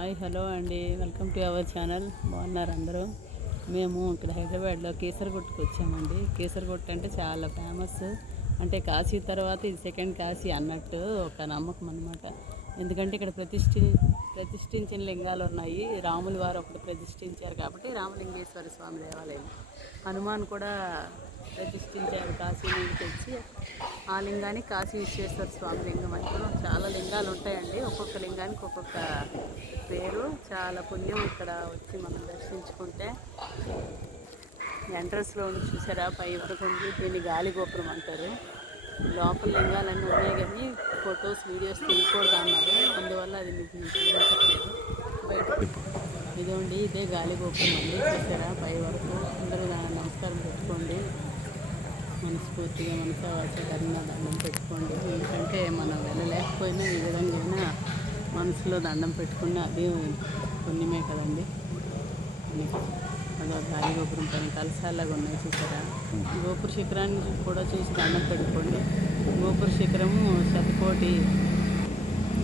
Hi hello అండి, welcome to our channel. బాగున్నారు అందరూ? మేము ఇక్కడ హైదరాబాద్లో కేసరగుట్టకు వచ్చామండి. కేసరగుట్ట అంటే చాలా ఫేమస్, అంటే కాశీ తర్వాత ఇది సెకండ్ కాశీ అన్నట్టు ఒక నమ్మకం అనమాట. ఎందుకంటే ఇక్కడ ప్రతిష్ఠించిన లింగాలు ఉన్నాయి. రాముల వారు ఒకటి ప్రతిష్ఠించారు కాబట్టి రామలింగేశ్వర స్వామి దేవాలయం. హనుమాన్ కూడా ప్రతిష్ఠించారు కాశీ నుండి తెచ్చి. ఆ లింగాన్ని కాశీ విశ్వేశ్వర స్వామి లింగం అని కూడా చాలా లింగాలు ఉంటాయండి. ఒక్కొక్క లింగానికి ఒక్కొక్క పేరు. చాలా పుణ్యం ఇక్కడ వచ్చి మనం దర్శించుకుంటే. ఎంట్రన్స్లో చూసారా పై వరకు ఉంది, దీన్ని గాలి గోపురం అంటారు. లోపల లింగాలన్నీ ఉన్నాయి కానీ ఫొటోస్ వీడియోస్ తీయకూడదు అన్నారు, అందువల్ల అది మీకు చూపించట్లేదు. బయట ఇదిగోండి, ఇదే గాలి గోపురం అండి. చూసారా పై వరకు అందరూ నమస్కారం పెట్టుకోండి. మనస్ఫూర్తిగా మనసు వాచకరణ దండం పెట్టుకోండి. ఎందుకంటే మనం వెళ్ళలేకపోయినా ఈ విధంగా మనసులో దండం పెట్టుకుని అది పుణ్యమే కదండి. అదో గాలి గోపురం పైన కలశాలాగా ఉన్నాయి చూసారా. గోపుర శిఖరాన్ని కూడా చూసి దండం పెట్టుకోండి. గోపుర శిఖరము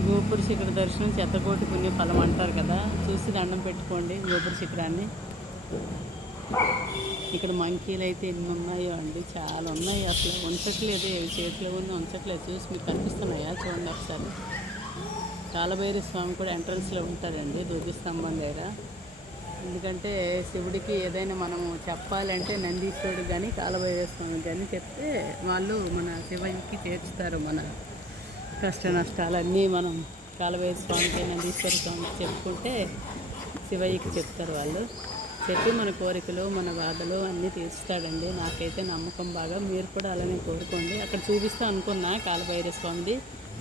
గోపుర శిఖర దర్శనం శతకోటి పుణ్య ఫలం అంటారు కదా. చూసి దండం పెట్టుకోండి గోపుర శిఖరాన్ని. ఇక్కడ మంకీలు అయితే ఎన్ని ఉన్నాయో అండి, చాలా ఉన్నాయి. అసలు ఉంచట్లేదు, చేతిలో ఉన్న ఉంచట్లేదు. చూసి మీకు కనిపిస్తున్నాయా? చూడండి ఒకసారి. కాలభైరవ స్వామి కూడా ఎంట్రన్స్లో ఉంటారండి, ధ్వజస్తంభం దగ్గర. ఎందుకంటే శివుడికి ఏదైనా మనము చెప్పాలంటే నందీశ్వరుడు కానీ కాలభైరవ స్వామికి కానీ చెప్తే వాళ్ళు మన శివయ్యకి తీర్చుతారు. మన కష్ట నష్టాలన్నీ మనం కాలభైరవ స్వామికి నందీశ్వర స్వామికి చెప్పుకుంటే శివయ్యకి చెప్తారు. వాళ్ళు చెప్పి మన కోరికలు మన బాధలు అన్నీ తీర్చుతాడండి. నాకైతే నమ్మకం బాగా. మీరు కూడా అలానే కోరుకోండి. అక్కడ చూపిస్తా అనుకున్నా కాలభైరవ స్వామిది,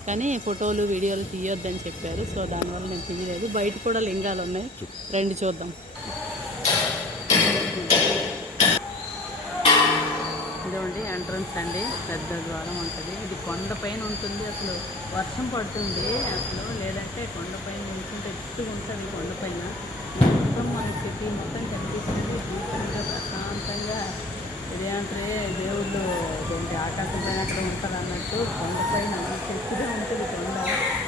కానీ ఫోటోలు వీడియోలు తీయొద్దని చెప్పారు. సో దానివల్ల నేను తీయలేదు. బయట కూడా లింగాలు ఉన్నాయి, రండి చూద్దాం. ఇదిగోండి ఎంట్రన్స్ అండి, పెద్ద ద్వారం ఉంటుంది. ఇది కొండపైన ఉంటుంది. అసలు వర్షం పడుతుంది అసలు, లేదంటే కొండపైన ఉంటుంటే ఎత్తుగా ఉంటుంది. కొండపైన మొత్తం మన సిటీ మొత్తం కనిపిస్తుంది. భూతంగా ప్రశాంతంగా ఇదేంటే దేవుళ్ళు ఏంటి ఆకాశం పైన అక్కడ ఉంటారు అన్నట్టు కొండపైన చెట్టుగా ఉంటుంది కొండ.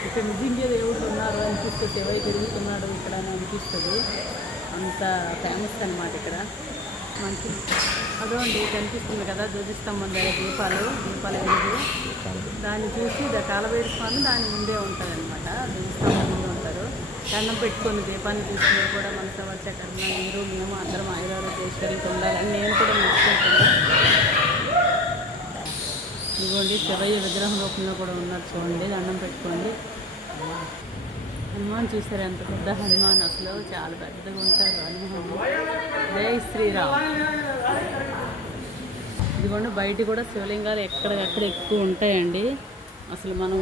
ఇక్కడ నిజంగా దేవుళ్ళు ఉన్నారు అనిపిస్తుంది, శివయ్య తిరుగుతున్నాడు ఇక్కడ అని అనిపిస్తుంది. అంత ఫేమస్ అనమాట ఇక్కడ. మంచి అదోండి కనిపిస్తుంది కదా ధ్వజస్తంభం దగ్గర దీపాల వెలుగు. దాన్ని చూసి కాలభైరవ స్వామి దాని ముందే ఉంటుంది అనమాట. ధ్వజస్తంభం ముందే ఉంటారు. దండం పెట్టుకొని దీపాన్ని తీసుకుని కూడా మనసు వచ్చాకన్నా మీరు మేము అందరం ఆయురారోగ్యేశ్వరికి ఉండాలని నేను కూడా మెచ్చుకుంటున్నాను. ఇదిగోండి శివయ్య విగ్రహం రూపంలో కూడా ఉన్నారు చూడండి, దండం పెట్టుకోండి. హనుమాన్ చూసారు ఎంత పెద్ద హనుమాన్, అసలు చాలా పెద్దగా ఉంటారు హనుమాన్. జై శ్రీరామ్. ఇదిగోండి బయట కూడా శివలింగాలు ఎక్కడెక్కడ ఎక్కువ ఉంటాయండి. అసలు మనం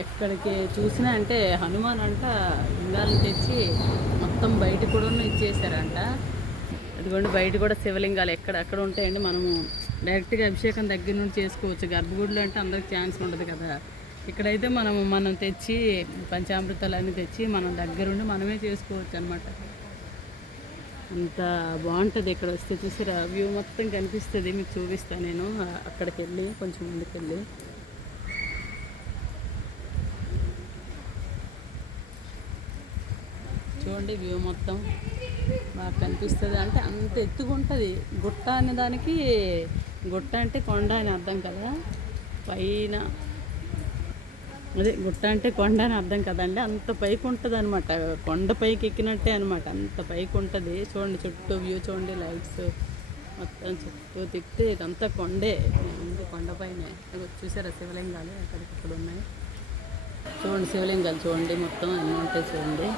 ఎక్కడికి చూసినా అంటే హనుమాన్ అంట లింగాలను తెచ్చి మొత్తం బయట కూడా ఇచ్చేసారంట. అదిగోండి బయట కూడా శివలింగాలు ఎక్కడెక్కడ ఉంటాయండి. మనము డైరెక్ట్గా అభిషేకం దగ్గర నుండి చేసుకోవచ్చు. గర్భగుడిలో అంటే అందరికి ఛాన్స్ ఉండదు కదా. ఇక్కడైతే మనం తెచ్చి పంచామృతాలన్నీ తెచ్చి మనం దగ్గరుండి మనమే చేసుకోవచ్చు అనమాట. అంత బాగుంటుంది. ఇక్కడ వస్తే చూసారా వ్యూ మొత్తం కనిపిస్తుంది. మీకు చూపిస్తాను నేను అక్కడికి వెళ్ళి కొంచెం ముందుకు వెళ్ళి. చూడండి వ్యూ మొత్తం బాగా కనిపిస్తుంది. అంటే అంత ఎత్తుగా ఉంటుంది. గుట్ట అనే దానికి గుట్ట అంటే కొండ అని అర్థం కదా. పైన అదే గుట్ట అంటే కొండ అని అర్థం కదండి. అంత పైకి ఉంటుంది అనమాట, కొండ పైకి ఎక్కినట్టే అనమాట. అంత పైకి ఉంటుంది. చూడండి చుట్టూ వ్యూ చూడండి, లైట్స్ మొత్తం చుట్టూ తిప్పితే ఇదంతా కొండే ఉంది. కొండపైనే చూసారా శివలింగాలు ఎక్కడికక్కడ ఉన్నాయి. చూడండి శివలింగాలు చూడండి మొత్తం అన్నీ ఉంటాయి చూడండి.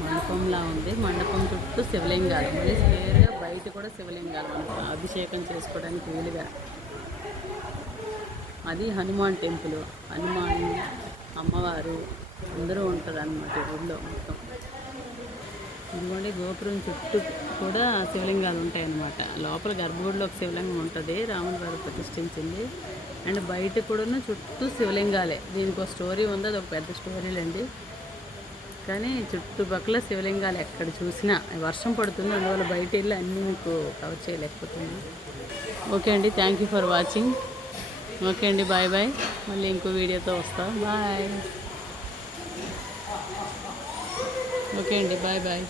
మండపంలా ఉంది. మండపం చుట్టూ శివలింగాలు, మళ్ళీ క్లియర్గా బయట కూడా శివలింగాలు మనకు అభిషేకం చేసుకోవడానికి వీలుగా. అది హనుమాన్ టెంపుల్. హనుమాన్ అమ్మవారు అందరూ ఉంటారు అన్నమాట ఊళ్ళో మొత్తం. ఇదిగోండి గోపురం చుట్టూ కూడా శివలింగాలు ఉంటాయి అన్నమాట. లోపల గర్భగుడిలో ఒక శివలింగం ఉంటుంది, రాముల వారు ప్రతిష్ఠించింది. అండ్ బయట కూడా చుట్టూ శివలింగాలే. దీనికి ఒక స్టోరీ ఉంది, అది ఒక పెద్ద స్టోరీలండి. కానీ చుట్టుపక్కల శివలింగాలు ఎక్కడ చూసినా. వర్షం పడుతుంది, అందువల్ల బయట వెళ్ళి అన్నీ మీకు కవర్ చేయలేకపోతుంది. ఓకే అండి, thank you for watching. Okay అండి, బాయ్ బాయ్. మళ్ళీ ఇంకో వీడియోతో వస్తా. బాయ్. ఓకే అండి, బాయ్ బాయ్.